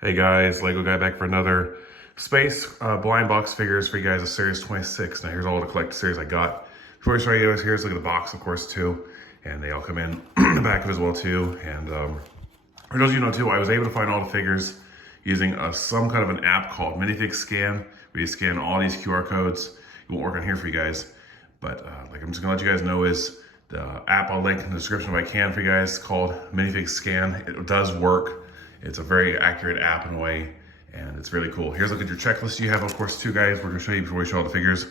Hey guys, Lego guy back for another space blind box figures for you guys of Series 26. Now here's all the collected series I got. Before I show you guys, here's look at the box, of course, too. And they all come in the back of it as well, too. And for those of you who know, too, I was able to find all the figures using some kind of an app called Minifig Scan, where you scan all these QR codes. It won't work on here for you guys. But like I'm just gonna let you guys know is the app I'll link in the description if I can for you guys called Minifig Scan. It does work. It's a very accurate app in a way, and it's really cool. Here's a look at your checklist you have, of course, too, guys. We're gonna show you before we show all the figures.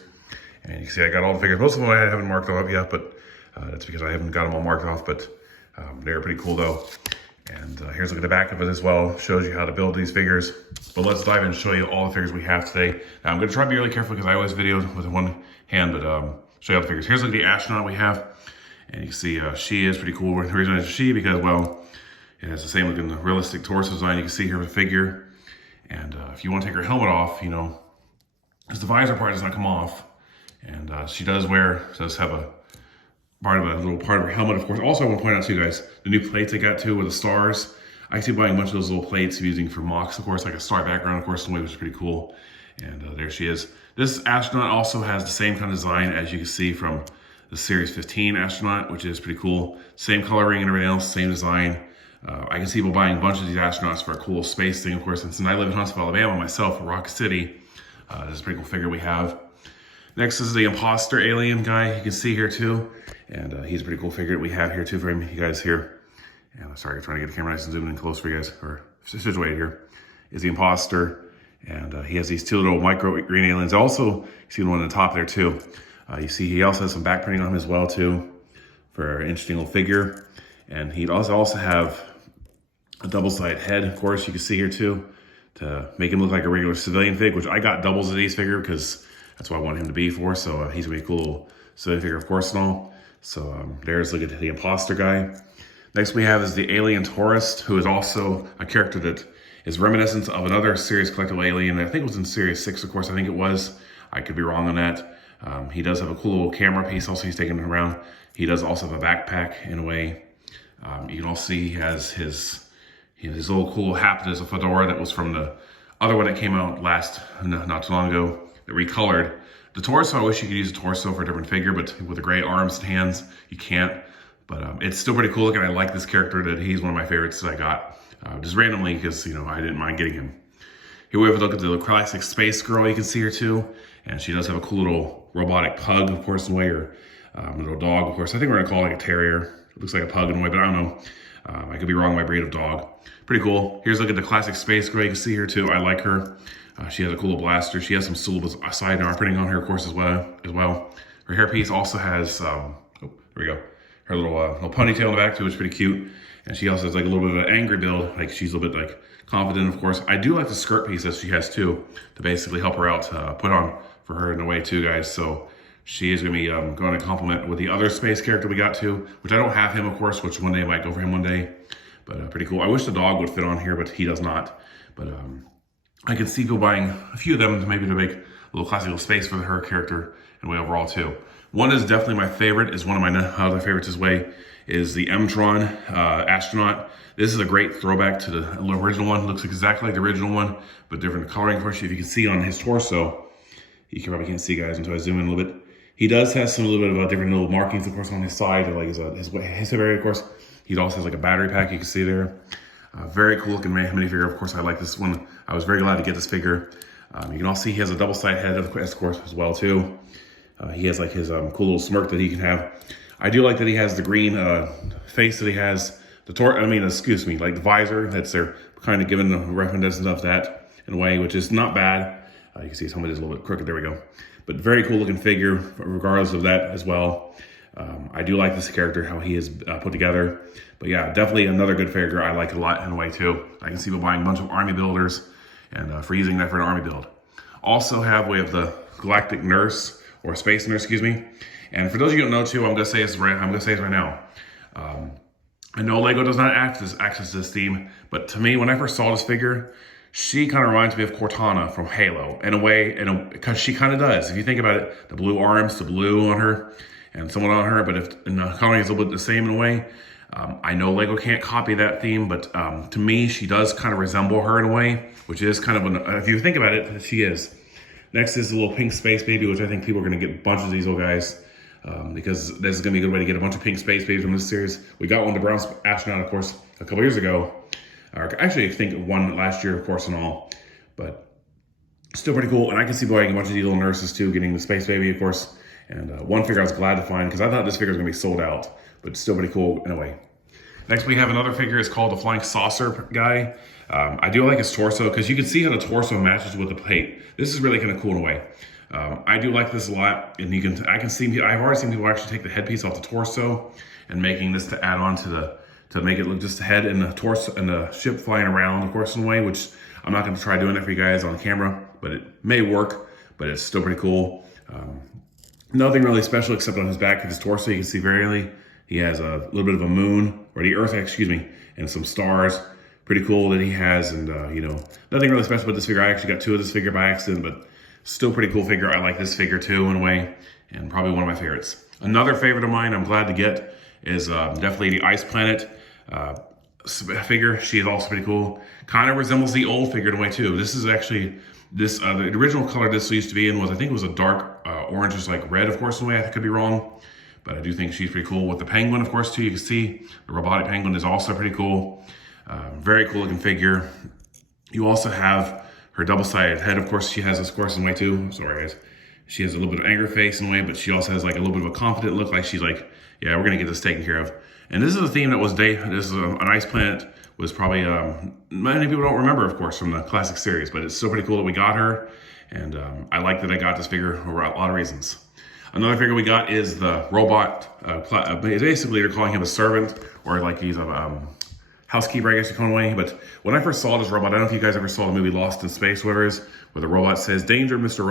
And you can see I got all the figures. Most of them I haven't marked off yet, but that's because I haven't got them all marked off, but they're pretty cool though. And here's a look at the back of it as well. Shows you how to build these figures. But let's dive in and show you all the figures we have today. Now, I'm gonna try to be really careful because I always video with one hand, but show you all the figures. Here's like the astronaut we have. And you can see she is pretty cool. The reason it's she because, well, it has the same looking realistic torso design. You can see here with the figure. And if you want to take her helmet off, you know, because the visor part does not come off. And she does have a little part of her helmet, of course. Also, I want to point out to you guys, the new plates I got too with the stars. I keep buying a bunch of those little plates using for mocks, of course, like a star background, of course, which is pretty cool. And there she is. This astronaut also has the same kind of design as you can see from the Series 15 astronaut, which is pretty cool. Same coloring and everything else, same design. I can see people buying a bunch of these astronauts for a cool space thing, of course. And since I live in Huntsville, Alabama myself, Rock City, this is a pretty cool figure we have. Next is the imposter alien guy. You can see here too. And he's a pretty cool figure that we have here too for you guys here. And sorry, I'm trying to get the camera nice and zoomed in close for you guys, or situated here. Is the imposter. And he has these two little micro green aliens. Also, you see the one on the top there too. You see he also has some back printing on him as well too, for an interesting little figure. And he'd also have a double-sided head, of course, you can see here too, to make him look like a regular civilian fig, which I got doubles of these figure because that's what I want him to be for. So he's gonna be a cool little civilian figure, of course, and all. So there's look at the imposter guy. Next we have is the alien tourist, who is also a character that is reminiscent of another series collectible alien. I think it was in Series 6, of course, I think it was. I could be wrong on that. He does have a cool little camera piece also he's taking around. He does also have a backpack in a way. You can also see he has his little cool hat that is a fedora that was from the other one that came out not too long ago, that recolored. The torso, I wish you could use a torso for a different figure, but with the gray arms and hands, you can't. But it's still pretty cool looking. I like this character, that he's one of my favorites that I got. Just randomly, because, you know, I didn't mind getting him. Here we have a look at the classic space girl you can see here too. And she does have a cool little robotic pug, of course, in a way, or a little dog, of course. I think we're gonna call it like a terrier. It looks like a pug in a way, but I don't know. I could be wrong on my breed of dog. Pretty cool. Here's a look at the classic space girl you can see here too. I like her. She has a cool little blaster. She has some syllables side arm printing on her, of course, as well. Her hairpiece also has, oh, there we go. Her little ponytail in the back too, which is pretty cute. And she also has like a little bit of an angry build. Like she's a little bit like confident, of course. I do like the skirt piece that she has too, to basically help her out, put on for her in a way too, guys. So she is gonna be going to complement with the other space character we got too, which I don't have him, of course, which one day I might go for him one day. But pretty cool. I wish the dog would fit on here, but he does not. But I could see go buying a few of them maybe to make a little classical space for her character and way overall too. One is definitely my favorite, is one of my other favorites this way, is the M-Tron astronaut. This is a great throwback to the original one. It looks exactly like the original one, but different coloring. Of course, if you can see on his torso, you probably can't see, guys, until I zoom in a little bit. He does have some little bit of different little markings, of course, on his side, like his hip area, of course. He also has like a battery pack you can see there. Very cool looking minifigure. Of course, I like this one. I was very glad to get this figure. You can also see he has a double-sided head, of course, as well too. He has like his cool little smirk that he can have. I do like that he has the green face that he has. Like the visor that's there, kind of giving the reference of that in a way, which is not bad. You can see his helmet is a little bit crooked. There we go. But very cool looking figure, regardless of that as well. I do like this character, how he is put together. But yeah, definitely another good figure I like a lot in a way too. I can see people buying a bunch of army builders and for using that for an army build. Also we have the galactic nurse, or space nurse, excuse me. And for those of you who don't know too, I'm gonna say this right now. I know Lego does not access this theme, but to me, when I first saw this figure, she kind of reminds me of Cortana from Halo in a way, because she kind of does. If you think about it, the blue arms, the blue on her, and someone on her, but if the coloring is a little bit the same in a way. I know Lego can't copy that theme, but to me, she does kind of resemble her in a way, which is kind of, if you think about it, she is. Next is the little pink space baby, which I think people are going to get a bunch of these little guys because this is going to be a good way to get a bunch of pink space babies from this series. We got one, the Brown Astronaut, of course, a couple years ago. Actually, I think one last year, of course, and all. But still pretty cool. And I can see buying a bunch of these little nurses, too, getting the space baby, of course. And one figure I was glad to find because I thought this figure was going to be sold out. But still pretty cool in a way. Next, we have another figure. It's called the Flying Saucer guy. I do like his torso because you can see how the torso matches with the plate. This is really kind of cool in a way. I do like this a lot, and I can see. I've already seen people actually take the headpiece off the torso and making this to add on to make it look just the head and the torso and the ship flying around, of course, in a way. Which I'm not going to try doing that for you guys on camera, but it may work. But it's still pretty cool. Nothing really special except on his back and his torso. You can see very. He has a little bit of a moon, or the Earth, excuse me, and some stars. Pretty cool that he has, and you know, nothing really special about this figure. I actually got two of this figure by accident, but still pretty cool figure. I like this figure too, in a way, and probably one of my favorites. Another favorite of mine I'm glad to get is definitely the Ice Planet figure. She is also pretty cool. Kind of resembles the old figure in a way too. This is actually, the original color this used to be in was, I think it was a dark orange, just like red, of course, in a way. I could be wrong. But I do think she's pretty cool. With the penguin, of course, too, you can see the robotic penguin is also pretty cool. Very cool looking figure. You also have her double-sided head, of course. She has this, of course, in a way, too. Sorry, guys. She has a little bit of anger face in a way, but she also has like a little bit of a confident look, like she's like, yeah, we're going to get this taken care of. And this is a theme that was, this is an Ice Planet, was probably, many people don't remember, of course, from the classic series, but it's still pretty cool that we got her. And I like that I got this figure for a lot of reasons. Another figure we got is the robot. Basically, they're calling him a servant, or like he's a housekeeper, I guess you call him away. But when I first saw this robot, I don't know if you guys ever saw the movie Lost in Space, whatever it is, where the robot says, "Danger, Mr.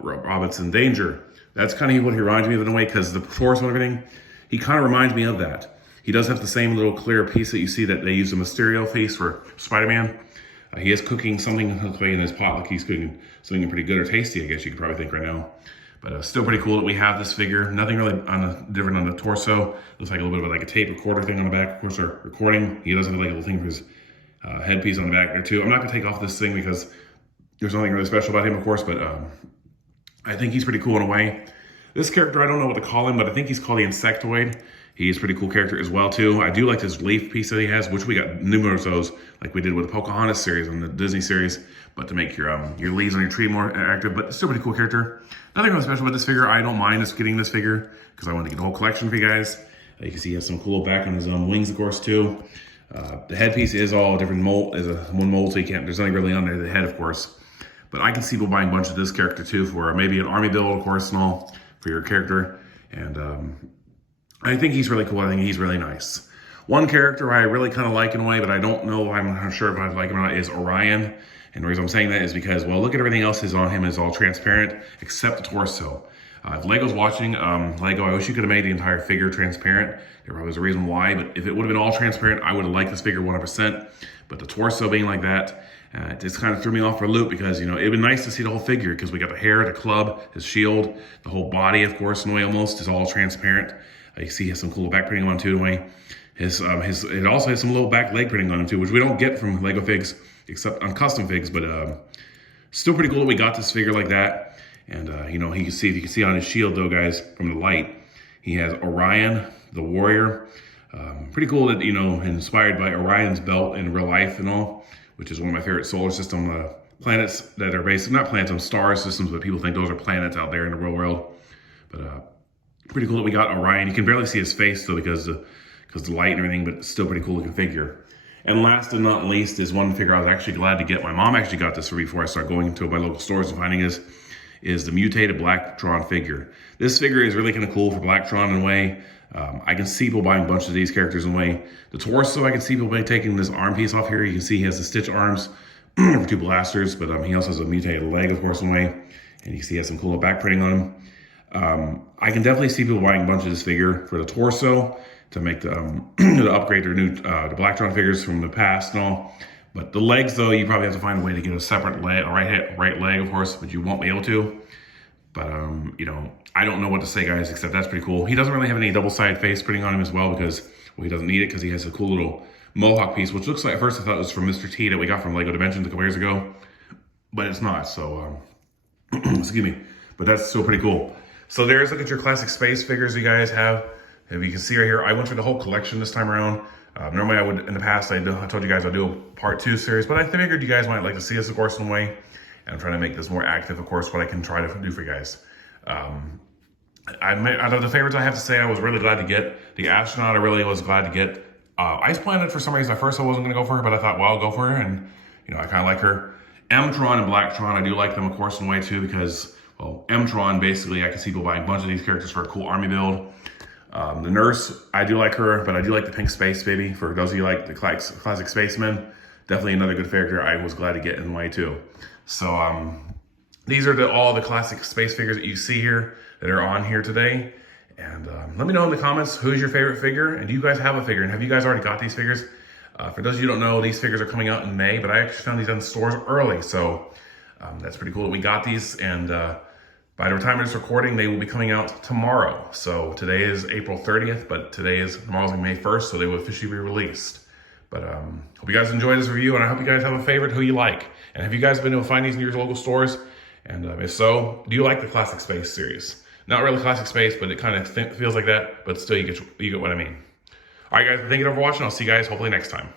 Robinson, danger." That's kind of what he reminds me of in a way, because the torso and everything, he kind of reminds me of that. He does have the same little clear piece that you see that they use the Mysterio piece for Spider-Man. He is cooking something in his pot, like he's cooking something pretty good or tasty, I guess you could probably think right now. But still pretty cool that we have this figure. Nothing really different on the torso. Looks like a little bit of like a tape recorder thing on the back, of course, for recording. He does have like a little thing for his headpiece on the back there too. I'm not gonna take off this thing because there's nothing really special about him, of course, but I think he's pretty cool in a way. This character, I don't know what to call him, but I think he's called the Insectoid. He's a pretty cool character as well too. I do like this leaf piece that he has, which we got numerous of those, like we did with the Pocahontas series and the Disney series, but to make your leaves on your tree more active, but still pretty cool character. Nothing really special about this figure. I don't mind us getting this figure because I wanted to get the whole collection for you guys. You can see he has some cool back on his wings, of course, too. The headpiece is all different mold, is one mold, so you can't, there's nothing really on there, the head, of course. But I can see people buying a bunch of this character too for maybe an army build, of course, and all for your character. And I think he's really cool. I think he's really nice. One character I really kind of like in a way, but I don't know, I'm not sure if I like him or not, is Orion. And the reason I'm saying that is because, well, look at everything else is on him is all transparent except the torso. If Lego's watching, Lego, I wish you could have made the entire figure transparent. There probably was a reason why, but if it would have been all transparent, I would have liked this figure 100%. But the torso being like that, it just kind of threw me off for a loop because, you know, it'd been nice to see the whole figure because we got the hair, the club, his shield, the whole body, of course, in a way almost is all transparent. You see he has some cool back printing on too, in a way. It also has some little back leg printing on him too, which we don't get from Lego figs, except on custom figs, but still pretty cool that we got this figure like that. And you know, you can see on his shield though, guys, from the light, he has Orion, the warrior. Pretty cool that, you know, inspired by Orion's belt in real life and all, which is one of my favorite solar system planets that are based, not planets, on star systems, but people think those are planets out there in the real world. But pretty cool that we got Orion. You can barely see his face though because the light and everything, but still pretty cool looking figure. And last and not least is one figure I was actually glad to get. My mom actually got this for me before I started going to my local stores and finding this, is the mutated Blacktron figure. This figure is really kind of cool for Blacktron in a way. I can see people buying a bunch of these characters in a way. The torso, I can see people taking this arm piece off here. You can see he has the stitch arms for two blasters, but he also has a mutated leg, of course, in a way. And you can see he has some cool back printing on him. I can definitely see people buying a bunch of this figure for the torso to make the to upgrade their new the Blacktron figures from the past and all. But the legs, though, you probably have to find a way to get a separate leg, right leg, of course, but you won't be able to. But you know, I don't know what to say, guys, except that's pretty cool. He doesn't really have any double-sided face printing on him as well because Well, he doesn't need it because he has a cool little mohawk piece, which looks like, at first I thought it was from Mr. T that we got from Lego Dimensions a couple years ago, but it's not, so, excuse me. But that's still pretty cool. So there's, look at your classic space figures you guys have. If you can see right here, I went through the whole collection this time around. Normally I would, in the past, I told you guys I'd do a part 2 series, but I figured you guys might like to see this, of course, in a way. And I'm trying to make this more active, of course, what I can try to do for you guys. Out of the favorites, I have to say I was really glad to get the astronaut. I really was glad to get Ice Planet. For some reason, at first I wasn't going to go for her, but I thought, well, I'll go for her. And, you know, I kind of like her. M-Tron and Blacktron, I do like them, of course, in a way, too, because, well, M-Tron, basically, I can see people buying a bunch of these characters for a cool army build. The Nurse, I do like her, but I do like the Pink Space Baby. For those of you like the classic spacemen, definitely another good character I was glad to get in the way, too. So, these are all the classic space figures that you see here that are on here today. And let me know in the comments, who's your favorite figure? And do you guys have a figure? And have you guys already got these figures? For those of you who don't know, these figures are coming out in May, but I actually found these on stores early. So that's pretty cool that we got these. And by the time of this recording, they will be coming out tomorrow. So today is April 30th, but tomorrow's May 1st, so they will officially be released. But hope you guys enjoyed this review, and I hope you guys have a favorite who you like. And have you guys been able to find these in your local stores? And if so, do you like the Classic Space series? Not really Classic Space, but it kind of feels like that. But still, you get what I mean. All right, guys, thank you for watching. I'll see you guys hopefully next time.